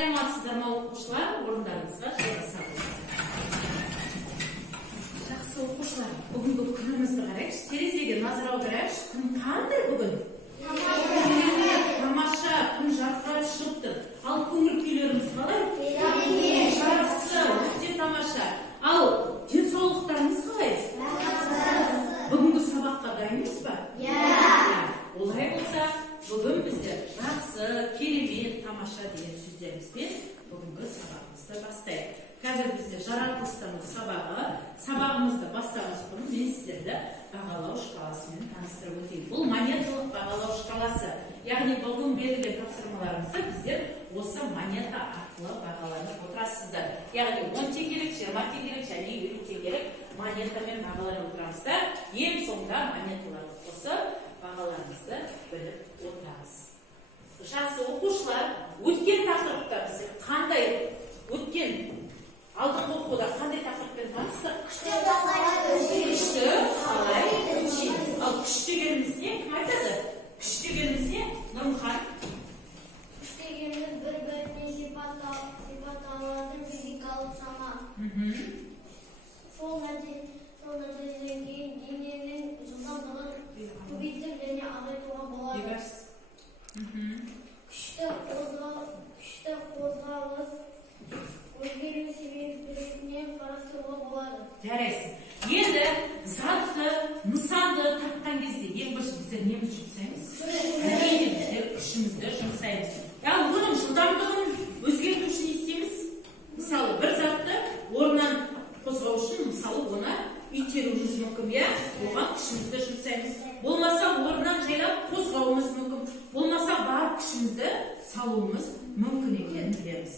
Саламатсыздар ма оқушылар, орындарыңызға жайғасыңыз. Жақсы оқушылар, бүгінгі күнімізді қарайықшы, терезеге назар аударайықшы. Күн қандай бүгін? Тамаша, күн жарқырап шығып тұр. Ал көңіл күйлеріңіз қалай? Жақсы, өте тамаша. Ал денсаулықтарыңыз қалай? Бүгінгі сабаққа дайынсыз ба? Олай болса, бүгін біздер жақсы, керемет, тамаша деген сөздерімізбен бүгінгі сабағымызды бастайық. Қазір бізде жаратылыстану сабағымызды бастамас бұрын мен сіздерді бағалау шкаласымен таныстырып өтейін. Бұл монеталық бағалау шкаласы. Яғни бүгін берілген тапсырмаларымызды біздер осы монета арқылы бағаланып отырасыздар. Яғни 10 теңгелік, 20 теңгелік және 50 теңгелік монетамен бағаланып отырамыздар. Ең соңында монеталарды қосып бағаларымызды біліп отырамыз. Жақсы оқушылар, өткен тақырыпта біз қандай өткен алдыңғы оқуда қандай тақырыппен таныстық? Күшті қалай өлшейміз? Ал күш дегеніміз не? Кім айтады? Күш дегеніміз не? Нұрмұхан. Күш дегеніміз бір-біріне сипатталатын физикалық сана. Сол нәтижеден кейін дененің жылдамдығын көбейтіп және азайтуға болады. Күшті қозғалыс өзгеру себептеріне қарастыруға болады. Жарайсың. Енді затты, нысанды тапқан кезде ең бірінші біздер неміз жұмсаймыз? Әрине біздер күшімізді жұмсаймыз. Яғни оның жылдамдығын өзгерту үшін не істейміз? Мысалы, бір затты орнынан қозғау үшін, мысалы, оны итеруіміз мүмкін, оған күшімізді жұмсаймыз. Болмаса, орнынан жайлап қозғауымыз мүмкін. Болмаса, бар күшімізді салуымыз мүмкін екенін білеміз.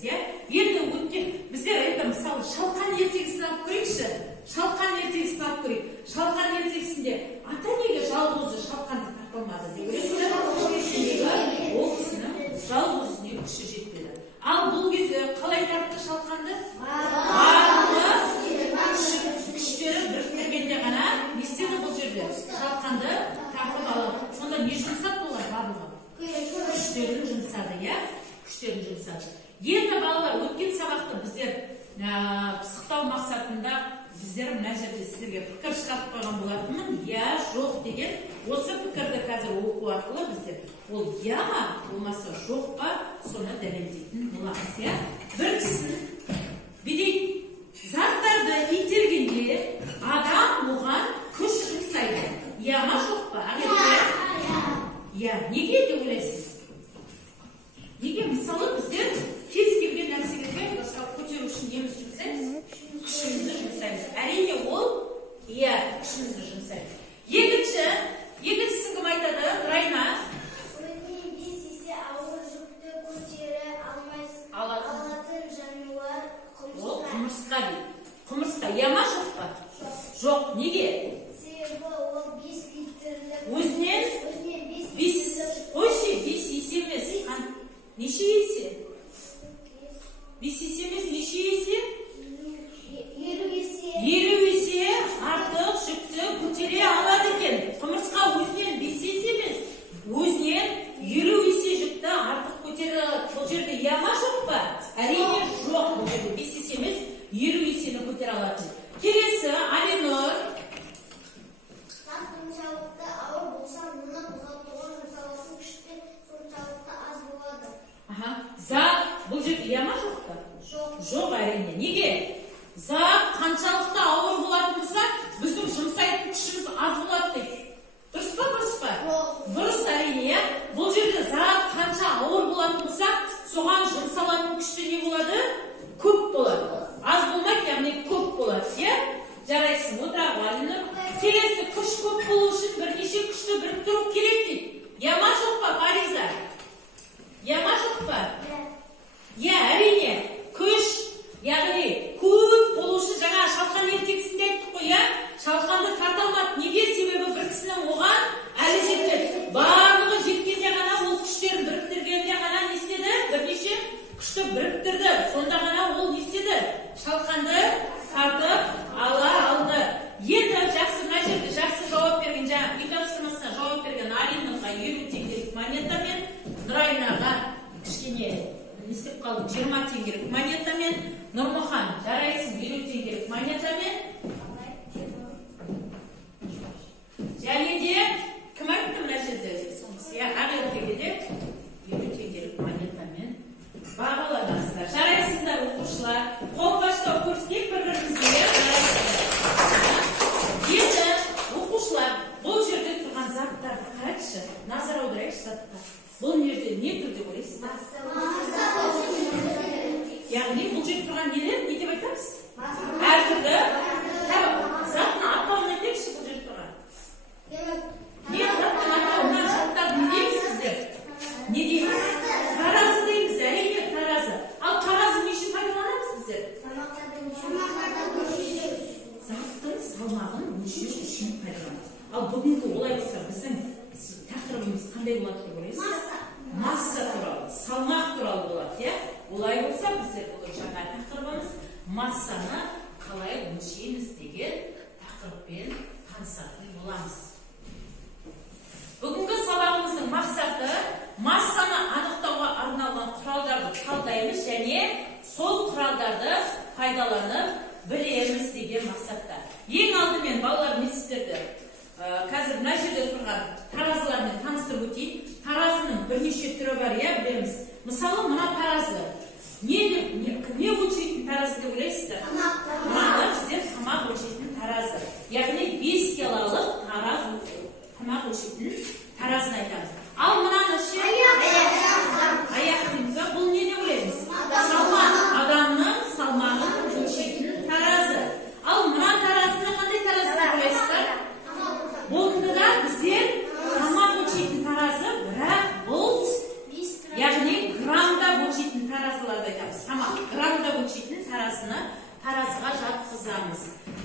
Енді өткен біздер енді мысалы шалқан ертегісін алып көрейікші. Шалқан ертегісін алып көрейік. Шалқан ертегісінде ата неге жалғыз шалқанды тартылмады деп ойлайсыздар? Ол кісінің жалғыз өзіне күші жетпеді. Ал бұл кезде қалай тартты шалқанды? Барлығы күштері біріктіргенде ғана не істеді бұл жерде? Шалқанды тартып алады. Сонда не жұмсады олар барлығы? Күштерін жұмсады, күштерін жұмсады. Енді балалар, өткен сабақты біздер пысықтау мақсатында біздер мына жерде сіздерге пікір шығарып қойған болатынмын. Жоқ деген осы пікірді қазір оқу арқылы біздер ол ма, болмаса жоқ па, соны дәлелдейтін боламыз. Біріншісін бидей заттарды итергенде адам оған күш жұмсайды. Ма, жоқ па? Неге деп ойлайсыз? Неге? Мысалы, біздер кез келген нәрсеге көтеру үшін неміз жұмсаймыз? Күшімізді жұмсаймыз. Әрине ол, күшімізді жұмсаймыз. Екіншісін кім айтады? Райна. Өзіне 5 есе ауыр жүкті көтере алатын жануар құмырсқа. Ол құмырсқа дейді. Құмырсқа, ма, жоқ па? Жоқ. Неге? Себебі ол 5 литрлік. Өзінен? Қойшы, 5 есе емес. Неше есе? 5 есе емес, неше есе? 50 есе артық жүкті көтере алады екен. Құмырсқа өзінен 5 есе емес, өзінен 50 есе жүкті артық көтере алады. Бұл жерде ма, жоқ па? Әрине жоқ. Бұл жерде 5 есе емес, 50 есені көтере алады. Келесі, Алинор. Зат қаншалықты ауыр болса, мұны қозғалтуға жұмсалатын күшті соншалықты аз болады. Зат, бұл жерде ма, жоқ па? Жоқ, әрине. Неге? Зат қаншалықты ауыр болатын болса, біздің жұмсайтын күшіміз аз болады дейді. Дұрыс па, бұрыс па? Бұрыс, әрине. Бұл жерде зат қанша ауыр болатын болса, соған жұмсалатын күшті не болады? Көп болады. Аз болмайды, яғни көп болады. Жарайсың, отырағы Алинор. Келесі күш көп болу үшін бірнеше күшті біріктіру керек дейді. Ма, жоқ па, Фариза? Ма, жоқ па? Әрине. Күш, яғни көп болу үшін жаңа шалқан ертегісінде айттық қой, шалқанды тарта алмады. Неге? Себебі бір кісінің оған әлі жетпеді. Барлығы жеткенде ғана ол күштерін біріктіргенде ғана не істеді? Бірнеше күшті біріктірді. Сонда ғана ол не істеді? Шалқанды тартып ала алды. Енді жақсы, мына жерде жақсы жауап берген, жаңа үй тапсырмасына жауап берген Алинға 50 теңгелік монета мен Нұрайнаға кішкене не істеп қалдық? 20 теңгелік монетамен. Нұрмұхан, жарайсың 50 теңгелік монетамен. Және де кім айтты мына жерде? Ақеркеге де 50 теңгелік монетамен бағаланасыздар. Жарайсыздар оқушылар. Қол баштау көрсетейік бір-бірімізге. Енді оқушылар, бұл жерде тұрған заттарды қарайықшы, назар аударайықшы затқа. Бұл жерде не түрде көресіздер? Яғни бұл жерде тұрған нелер? Не деп айтамыз? Әртүрлі заттың атауын айтайықшы бұл жерде тұрған. Не заттың атауынан заттарды не дейміз біздер? Не дейміз? Таразы дейміз, әрине таразы. Ал таразы не үшін пайдаланамыз біздер? Заттың салмағын өлшеу үшін пайдаланамыз. Ал бүгінгі олай болса біздің тақырыбымыз қандай болады деп ойлайсыз? Масса туралы, салмақ туралы болады, иә? Олай болса біздер бұл жаңа тақырыбымыз массаны қалай өлшейміз деген тақырыппен танысатын боламыз. Бүгінгі сабағымыздың мақсаты массаны анықтауға арналған құралдарды талдаймыз және сол құралдарды пайдаланып білеміз деген мақсатта. Ең алдымен балалар мен сіздерді қазір мына жерде тұрған таразылармен таныстырып өтейін. Таразының бірнеше түрі бар, иә, білеміз. Мысалы, мына таразы. Не өлшейтін таразы деп ойлайсыздар? Мынаны біздер тамақ өлшейтін таразы. Яғни 5 килолық тамақ өлшейтін таразыны айтамыз. Ал мынаны ше аяқ дейміз. Бұл не деп ойлаймыз? Салмақ. Адамның салмағын өлшейтін таразы. Ал мына таразыны қандай таразы деп ойлайсыздар? Бұнды да біздер тамақ өлшейтін таразы, бірақ бұл яғни грамда өлшейтін таразыларды айтамыз. Тамақ грамда өлшейтін таразыны таразыға жатқызамыз.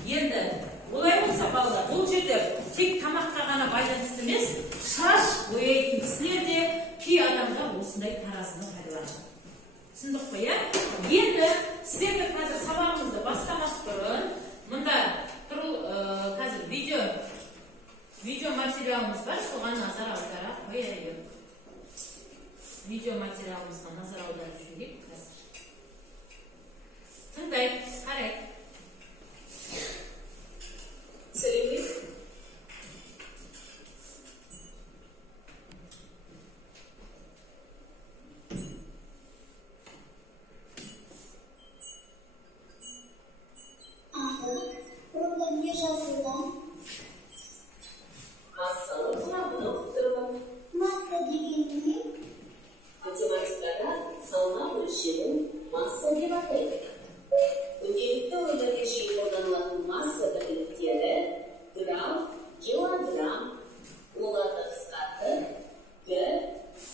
Енді олай болса балалар, бұл жерде тек тамаққа ғана байланысты емес, шаш бояйтын кісілер де кей адамдар осындай таразыны пайдаланады. Түсіндік қой, иә? Енді сіздерге қазір сабағымызды бастамас бұрын, мұнда қазір видео материалымыз бар, соған назар аудара қояйық. Видео материалымызға назар аударып жүрейік қазір. Тыңдайық, қарайық. Сөйлейік. Burada ne жазылған? Массаны құрамын оқытырмын. Масса деген не? Математикада салмақ өлшемін масса деп атайды. Күнделікті өмірде жиі қолданылатын масса бірліктері грамм, килограмм, оларды қысқартып г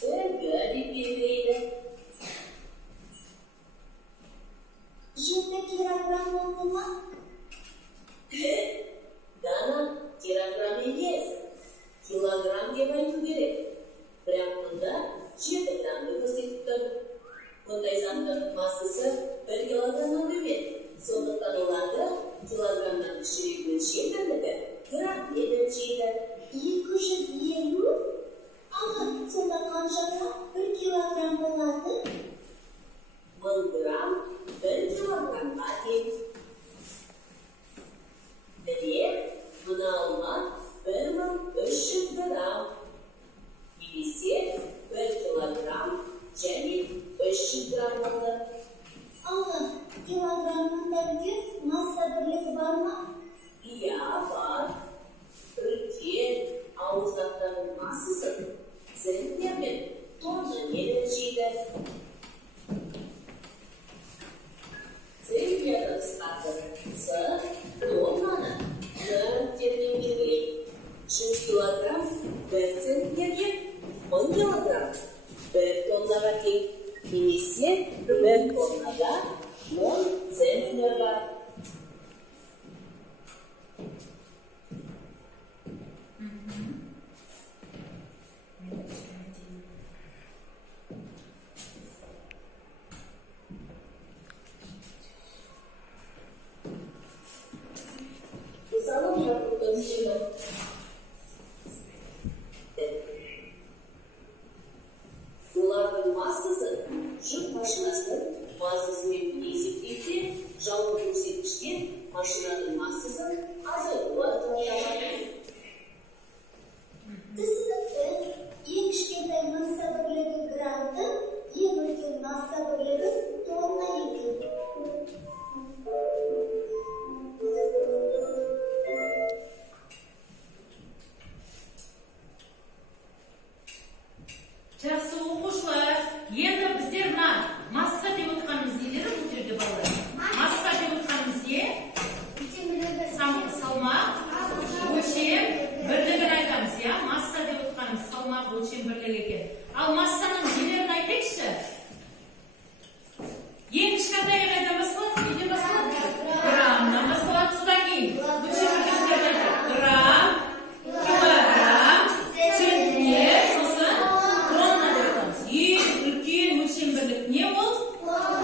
деп белгілейді. 7 килограмм болды ма? Дана килограмм емес, килограмм деп айту керек. Бірақ мұнда 7 граммды көрсетіп тұр. Мұндай заттың массасы 1 килограммнан төмен. Сондықтан оларды килограммнан кішірек өлшейтіндігі грамм деп өлшейді. 250? Аға, сонда қанша грамм 1 килограмм болады? 1000 грамм 1 килограммға тең. Демек, мына алма 1300 грамм. Немесе 1 килограмм және 300 грамм болды. Аға, килограммның бәрінде масса бірлігі бар ма? Иә, бар. Үлкен ауыр заттардың массасы центнер мен тоннамен өлшейді. Центнерді қысқартып, С тоннаны термен белгілейді. 100 килограмм 1 центнерге, 1000 килограмм 1 тоннаға тең. Немесе 1 тоннада 10 центнер бар. Мысалы, бұлардың сөйлі. Олардың массасы жүк машина салмақ өлшем бірлігі екен. Ал массаның нелерін айтайықшы. Ең кішкентайы қайдан басталады? Неден басталады? Граммнан басталады. Содан кейін өлшем бірліктерді айтайық. Грамм, килограмм, центнер, сосын тонна деп айтамыз. Ең үлкен өлшем бірлік не ол?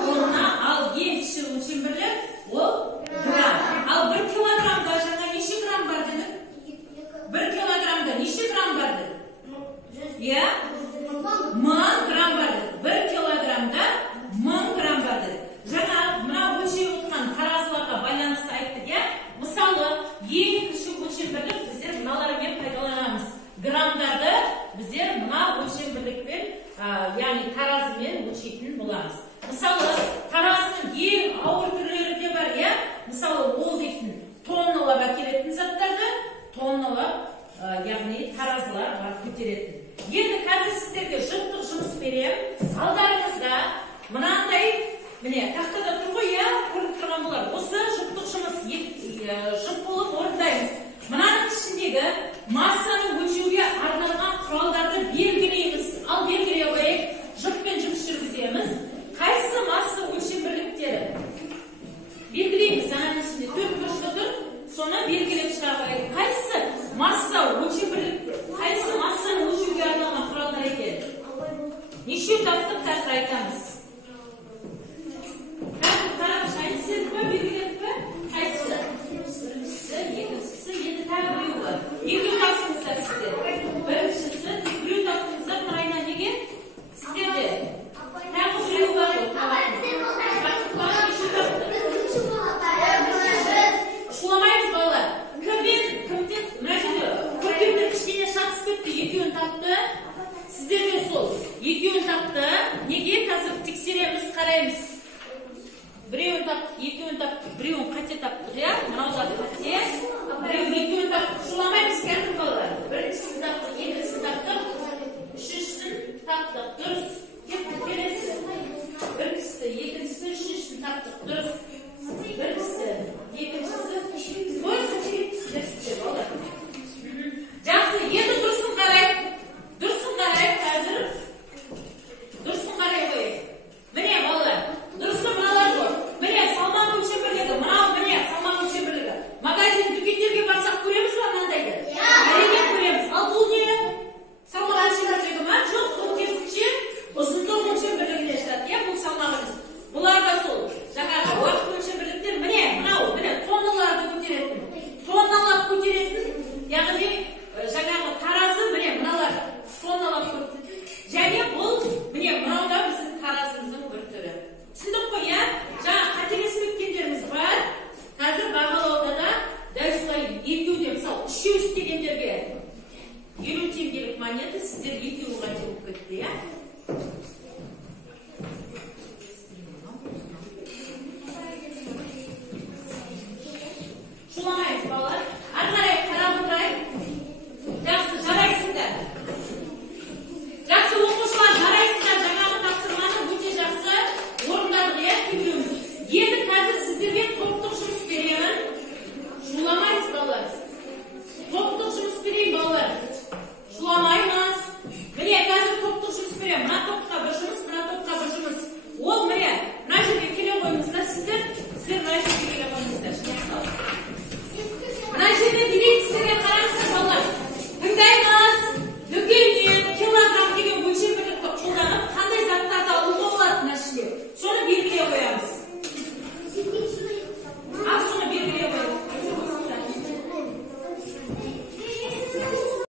Тонна. Ал ең кіші өлшем бірлік ол грамм. Ал 1 килограммда жаңа неше грамм бар дедік? 1 килограммда неше грамм бар дедік? Иә? 1000 грамм бар дедік. 1 килограммда 1000 грамм бар дедік. Жаңа мына өлшеп отырған таразыларға байланысты айттық, иә? Мысалы, ең кіші өлшем бірлік біздер мыналармен пайдаланамыз. Граммдарды біздер мына өлшем бірлікпен, яғни таразымен өлшейтін боламыз. Мысалы, таразының ең ауыр түрлері де бар, иә? Мысалы, ол дейтін тонналап әкелетін заттарды, тонналап, яғни таразылар бар көтеретін. Енді қазір сіздерге жұптық жұмыс берем. Алдарыңызда мынандай, міне, тақтада тұр ғой, иә, көріп тұрған болар. Осы жұптық жұмыс жұп болып орындаймыз. Мынаның ішіндегі массаның өлшеуге арналған құралдарды белгілейміз. Ал белгілей қойайық, жұппен жұмыс жүргіземіз. Қайсы масса өлшем бірліктері? Белгілейміз, ананың ішінде 4 бұрышта тұр, соны белгілеп шыға қойайық. Қайсы масса өлшем бірліктері? Қайсы массаны өлшеуге арналған құралдар екен? Неше таптық қазір айтамыз? Қазір қарап шайынсыз ба, белгілеп ба? Қайсы? Біріншісі, екіншісі, енді тағы біреу бар. Екеу таптыңыздар сіздер. Біріншісі, біреу таптыңыздар, мұрайна неге? Сіздерде. Тағы біреу бар. Шуламаймыз балалар. Кімден, мына жерде көркемдер кішкене шатысып кетті, екеуін тапты. Сіздерде сол, екеуін тапты. Неге қазір тексереміз, қараймыз. Біреуін таптық, екеуін таптық, біреуін қате таптық, иә? Мынауда қате, біреу екеуін таптық. Шуламаймыз кәдім балалар. Біріншісін таптық, екіншісін таптық, үшіншісін таптық. Дұрыс. Келесі. Біріншісі, екіншісі, үшіншісін таптық. Дұрыс. Біріншісі, екіншісі, ой, қателіктісіздер сіздер, балалар. Жақсы, енді дұрысын қарайық. Дұрысын қарайық қазір. Дұрысын қарай қойайық. Міне, балалар, дұрысы мыналар ғой. Міне, салмақ өлшем бірлігі. Мынау, міне, салмақ өлшем бірлігі. Магазин, дүкендерге барсақ көреміз ба мынандайды? Әрине көреміз. Ал бұл не? Салмақ өлшем бірлігі ма? Жоқ, бұл керісінше ұзындық өлшем бірлігіне жатады. Иә, бұл салмақ емес. Бұлар да сол. Жаңағы уақыт өлшем бірліктер. Міне, мынау, міне, тонналарды көтеретін. Тонналап көтеретін, яғни жаңағы таразы, міне, мыналар тонналап көтеретін. Және бұл, міне, мынауда біздің таразымыздың бір түрі. Түсіндік қой, иә? Жаңа қателесіп өткендеріміз бар. Қазір бағалауда да дәл солай екеуде, мысалы, үшеу істегендерге 50 теңгелік монета, сіздер екеуі қате болып кетті, иә?